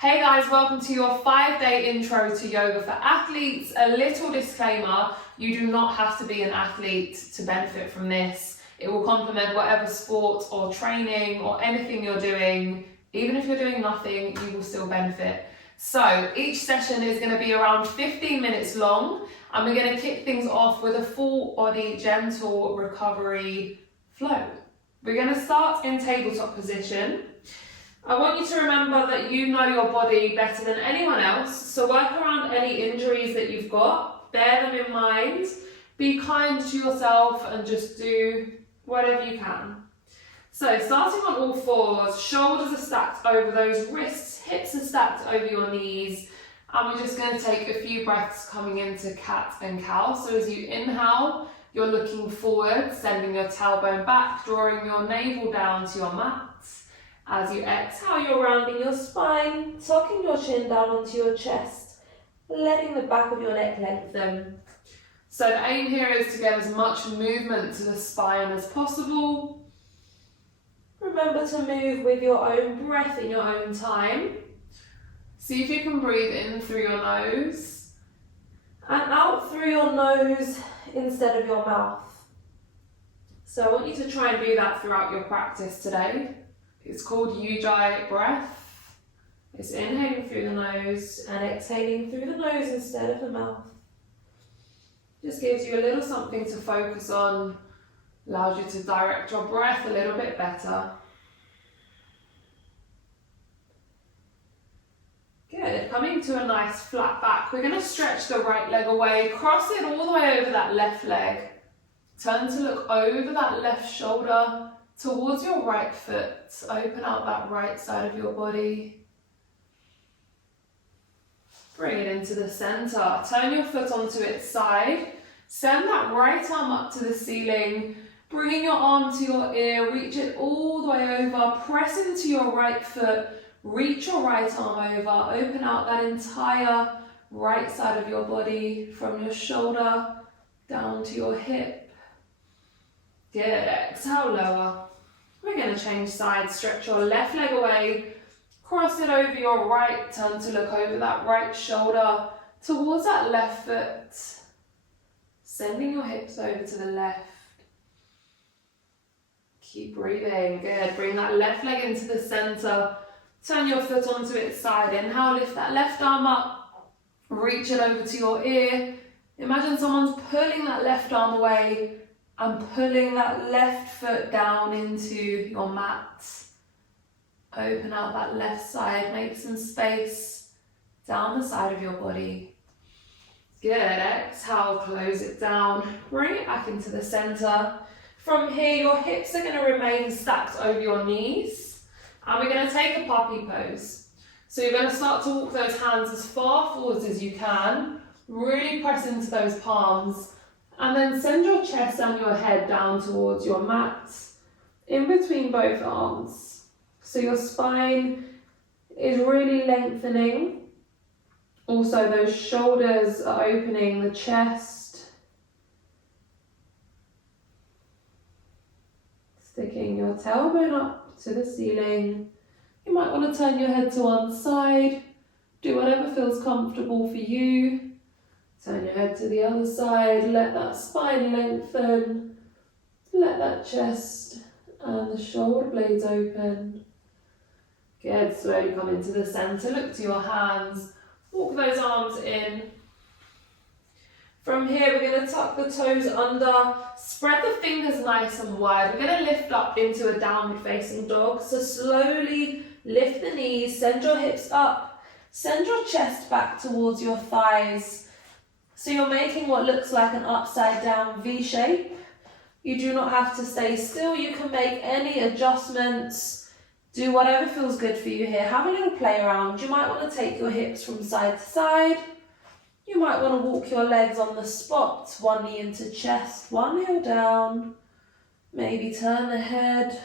Hey guys, welcome to your 5-day intro to yoga for athletes. A little disclaimer, you do not have to be an athlete to benefit from this. It will complement whatever sport or training or anything you're doing. Even if you're doing nothing, you will still benefit. So each session is going to be around 15 minutes long, and we're going to kick things off with a full body gentle recovery flow. We're going to start in tabletop position. I want you to remember that you know your body better than anyone else, so work around any injuries that you've got, bear them in mind, be kind to yourself and just do whatever you can. So starting on all fours, shoulders are stacked over those wrists, hips are stacked over your knees, and we're just going to take a few breaths coming into cat and cow. So as you inhale, you're looking forward, sending your tailbone back, drawing your navel down to your mat. As you exhale, you're rounding your spine, tucking your chin down onto your chest, letting the back of your neck lengthen. So the aim here is to get as much movement to the spine as possible. Remember to move with your own breath in your own time. See if you can breathe in through your nose and out through your nose instead of your mouth. So I want you to try and do that throughout your practice today. It's called Ujjayi breath. It's inhaling through the nose and exhaling through the nose instead of the mouth. Just gives you a little something to focus on, allows you to direct your breath a little bit better. Good, coming to a nice flat back. We're going to stretch the right leg away, cross it all the way over that left leg. Turn to look over that left shoulder, towards your right foot. Open out that right side of your body. Bring it into the center. Turn your foot onto its side. Send that right arm up to the ceiling. Bringing your arm to your ear. Reach it all the way over. Press into your right foot. Reach your right arm over. Open out that entire right side of your body from your shoulder down to your hip. Good. Exhale, lower. We're going to change sides, stretch your left leg away, cross it over your right, turn to look over that right shoulder towards that left foot, sending your hips over to the left. Keep breathing, good. Bring that left leg into the center, turn your foot onto its side, inhale, lift that left arm up, reach it over to your ear. Imagine someone's pulling that left arm away, and pulling that left foot down into your mat. Open out that left side, make some space down the side of your body. Good, exhale, close it down, bring it back into the center. From here, your hips are gonna remain stacked over your knees, and we're gonna take a puppy pose. So you're gonna start to walk those hands as far forwards as you can, really press into those palms, and then send your chest and your head down towards your mat, in between both arms. So your spine is really lengthening. Also those shoulders are opening, the chest. Sticking your tailbone up to the ceiling. You might want to turn your head to one side. Do whatever feels comfortable for you. Turn your head to the other side, let that spine lengthen, let that chest and the shoulder blades open. Good, slowly come into the center, look to your hands, walk those arms in. From here, we're going to tuck the toes under, spread the fingers nice and wide. We're going to lift up into a downward facing dog. So slowly lift the knees, send your hips up, send your chest back towards your thighs. So you're making what looks like an upside down V shape. You do not have to stay still. You can make any adjustments. Do whatever feels good for you here. Have a little play around. You might want to take your hips from side to side. You might want to walk your legs on the spot. One knee into chest, one heel down. Maybe turn the head.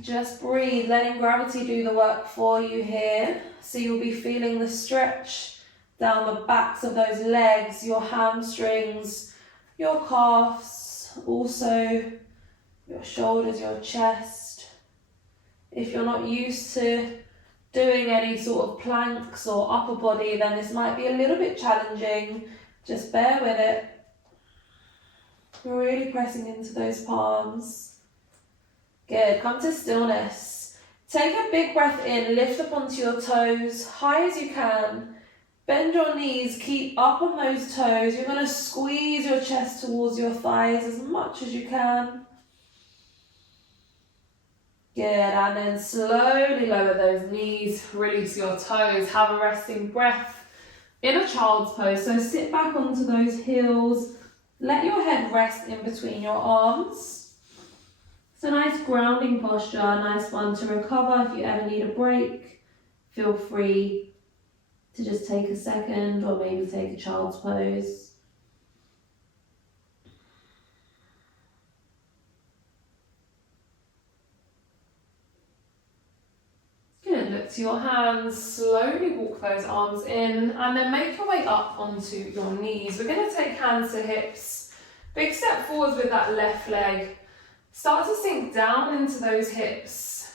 Just breathe, letting gravity do the work for you here. So you'll be feeling the stretch down the backs of those legs, your hamstrings, your calves, also your shoulders, your chest. If you're not used to doing any sort of planks or upper body, then this might be a little bit challenging. Just bear with it. You're really pressing into those palms. Good, come to stillness. Take a big breath in, lift up onto your toes, high as you can. Bend your knees, keep up on those toes. You're going to squeeze your chest towards your thighs as much as you can. Good, and then slowly lower those knees, release your toes, have a resting breath in a child's pose. So sit back onto those heels, let your head rest in between your arms. It's a nice grounding posture, a nice one to recover. If you ever need a break, feel free to just take a second or maybe take a child's pose. Good, look to your hands, slowly walk those arms in and then make your way up onto your knees. We're going to take hands to hips, big step forwards with that left leg. Start to sink down into those hips.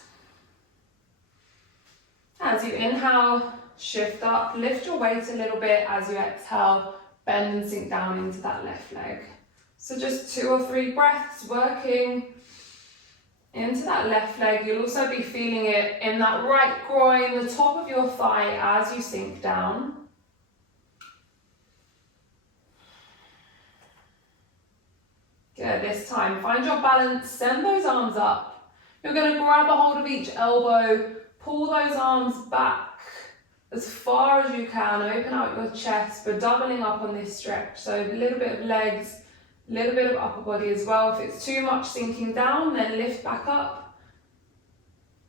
As you inhale, shift up, lift your weight a little bit. As you exhale, bend and sink down into that left leg. So just 2 or 3 breaths working into that left leg. You'll also be feeling it in that right groin, the top of your thigh as you sink down. Good, this time, find your balance, send those arms up. You're going to grab a hold of each elbow, pull those arms back as far as you can, open out your chest. We're doubling up on this stretch, so a little bit of legs, a little bit of upper body as well. If it's too much sinking down, then lift back up.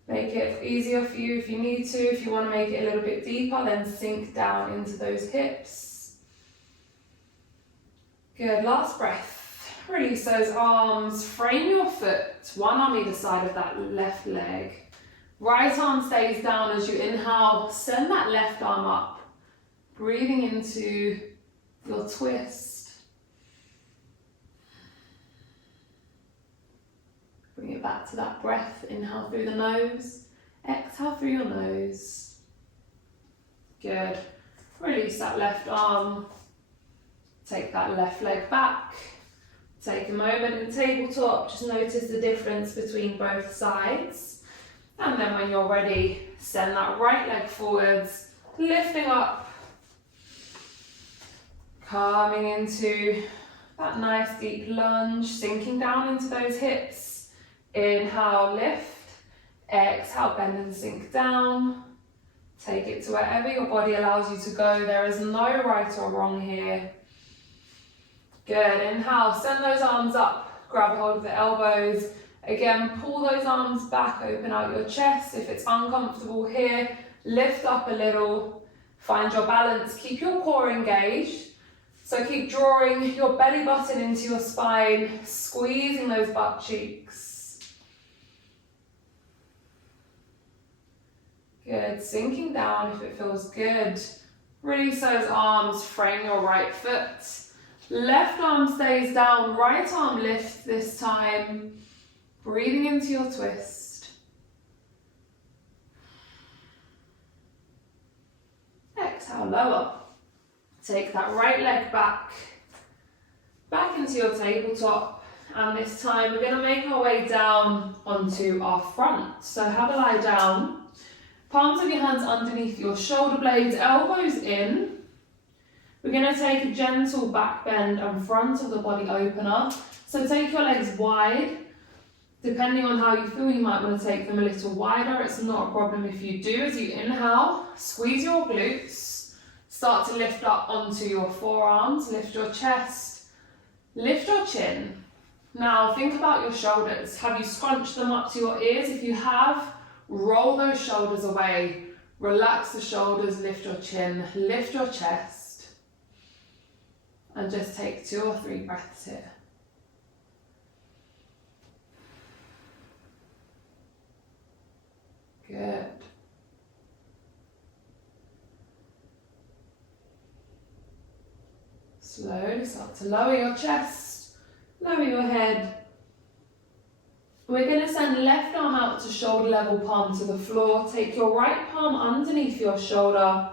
Make it easier for you if you need to. If you want to make it a little bit deeper, then sink down into those hips. Good, last breath. Release those arms, frame your foot, one arm either side of that left leg. Right arm stays down as you inhale, send that left arm up. Breathing into your twist. Bring it back to that breath, inhale through the nose, exhale through your nose. Good, release that left arm, take that left leg back. Take a moment in tabletop, just notice the difference between both sides. And then when you're ready, send that right leg forwards, lifting up, coming into that nice deep lunge, sinking down into those hips. Inhale, lift, exhale, bend and sink down. Take it to wherever your body allows you to go. There is no right or wrong here. Good, inhale, send those arms up, grab a hold of the elbows. Again, pull those arms back, open out your chest. If it's uncomfortable here, lift up a little, find your balance, keep your core engaged. So keep drawing your belly button into your spine, squeezing those butt cheeks. Good, sinking down if it feels good. Release those arms, frame your right foot. Left arm stays down, right arm lifts this time. Breathing into your twist. Exhale, lower. Take that right leg back into your tabletop. And this time we're going to make our way down onto our front. So have a lie down. Palms of your hands underneath your shoulder blades, elbows in. We're going to take a gentle back bend and front of the body opener. So take your legs wide. Depending on how you feel, you might want to take them a little wider. It's not a problem if you do. As you inhale, squeeze your glutes. Start to lift up onto your forearms. Lift your chest. Lift your chin. Now think about your shoulders. Have you scrunched them up to your ears? If you have, roll those shoulders away. Relax the shoulders, lift your chin, lift your chest. And just take 2 or 3 breaths here. Good. Slowly start to lower your chest, lower your head. We're going to send left arm out to shoulder level, palm to the floor. Take your right palm underneath your shoulder.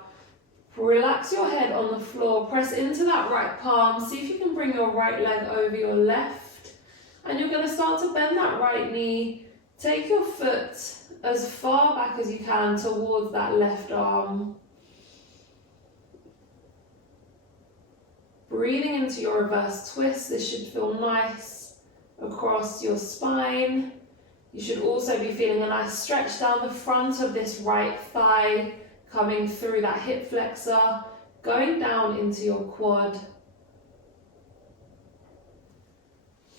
Relax your head on the floor. Press into that right palm. See if you can bring your right leg over your left. And you're going to start to bend that right knee. Take your foot as far back as you can towards that left arm. Breathing into your reverse twist. This should feel nice across your spine. You should also be feeling a nice stretch down the front of this right thigh, coming through that hip flexor, going down into your quad.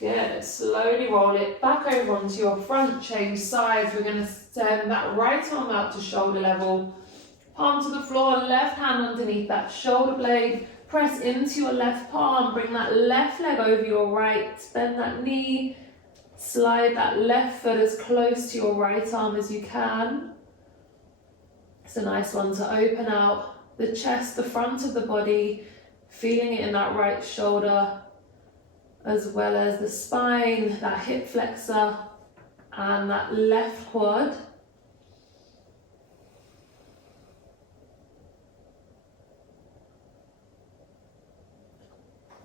Good. Slowly roll it back over onto your front, change sides. We're going to send that right arm out to shoulder level, palm to the floor, left hand underneath that shoulder blade. Press into your left palm, bring that left leg over your right, bend that knee, slide that left foot as close to your right arm as you can. It's a nice one to open out the chest, the front of the body, feeling it in that right shoulder, as well as the spine, that hip flexor, and that left quad.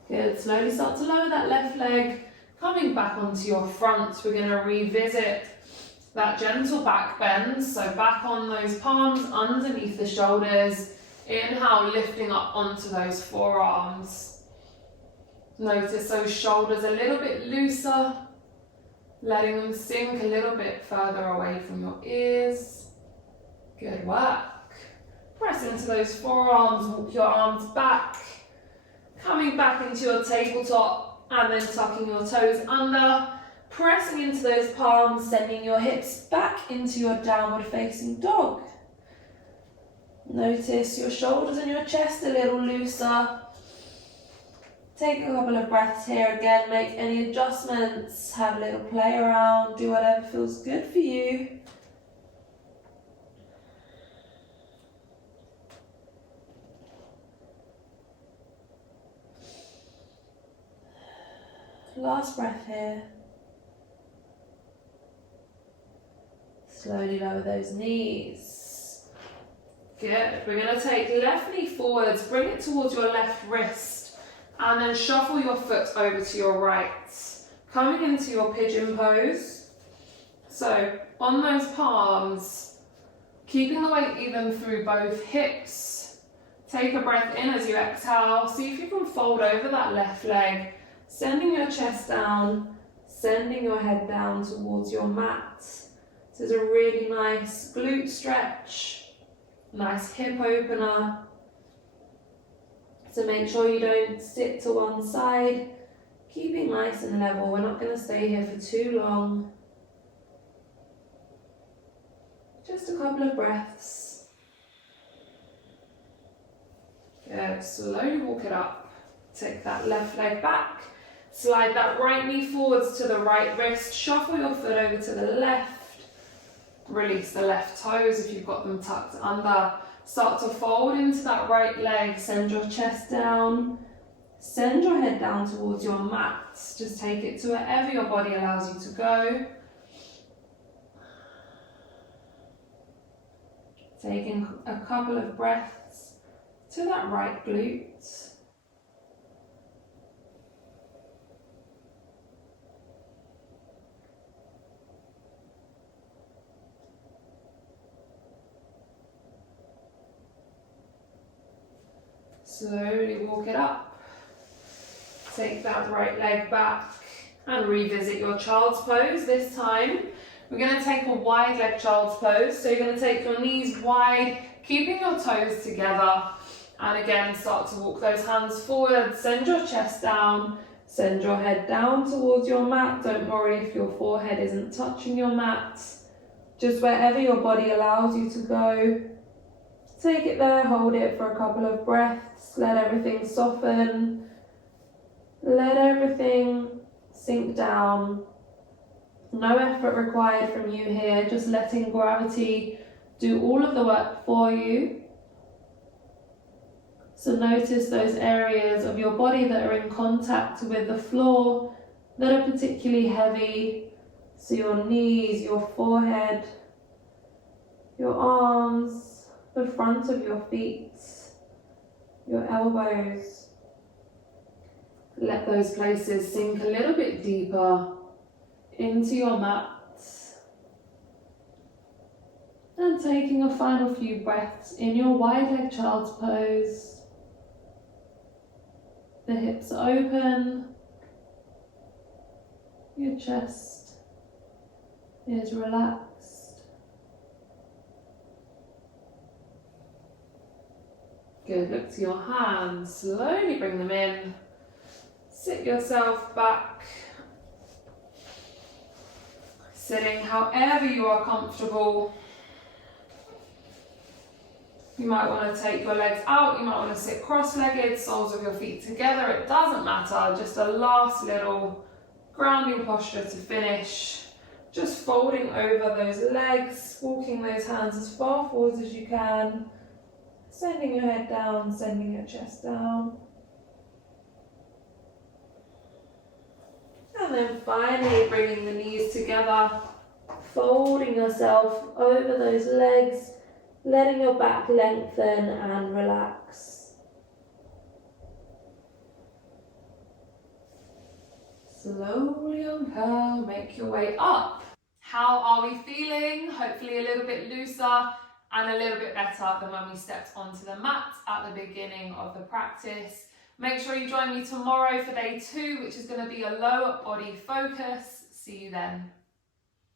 Good, slowly start to lower that left leg, coming back onto your front. We're going to revisit that gentle back bend, so back on those palms underneath the shoulders. Inhale, lifting up onto those forearms. Notice those shoulders a little bit looser, letting them sink a little bit further away from your ears. Good work. Press into those forearms, walk your arms back. Coming back into your tabletop and then tucking your toes under, pressing into those palms, sending your hips back into your downward facing dog. Notice your shoulders and your chest a little looser. Take a couple of breaths here again, make any adjustments, have a little play around, do whatever feels good for you. Last breath here. Slowly lower those knees. Good. We're going to take left knee forwards, bring it towards your left wrist, and then shuffle your foot over to your right. Coming into your pigeon pose. So on those palms, keeping the weight even through both hips. Take a breath in as you exhale. See if you can fold over that left leg. Sending your chest down, sending your head down towards your mat. This is a really nice glute stretch, nice hip opener. So make sure you don't sit to one side, keeping nice and level. We're not going to stay here for too long. Just a couple of breaths. Good, slowly walk it up. Take that left leg back. Slide that right knee forwards to the right wrist. Shuffle your foot over to the left. Release the left toes if you've got them tucked under. Start to fold into that right leg. Send your chest down. Send your head down towards your mat. Just take it to wherever your body allows you to go. Taking a couple of breaths to that right glute. Slowly walk it up. Take that right leg back and revisit your child's pose. This time we're going to take a wide leg child's pose. So you're going to take your knees wide, keeping your toes together. And again, start to walk those hands forward. Send your chest down. Send your head down towards your mat. Don't worry if your forehead isn't touching your mat. Just wherever your body allows you to go. Take it there, hold it for a couple of breaths, let everything soften, let everything sink down. No effort required from you here, just letting gravity do all of the work for you. So notice those areas of your body that are in contact with the floor, that are particularly heavy. So your knees, your forehead, your arms, the front of your feet, your elbows. Let those places sink a little bit deeper into your mat. And taking a final few breaths in your wide leg child's pose. The hips are open. Your chest is relaxed. Good, look to your hands, slowly bring them in. Sit yourself back. Sitting however you are comfortable. You might want to take your legs out, you might want to sit cross-legged, soles of your feet together, it doesn't matter, just a last little grounding posture to finish. Just folding over those legs, walking those hands as far forward as you can, sending your head down, sending your chest down. And then finally bringing the knees together, folding yourself over those legs, letting your back lengthen and relax. Slowly uncurl, make your way up. How are we feeling? Hopefully a little bit looser and a little bit better than when we stepped onto the mat at the beginning of the practice. Make sure you join me tomorrow for day 2, which is going to be a lower body focus. See you then.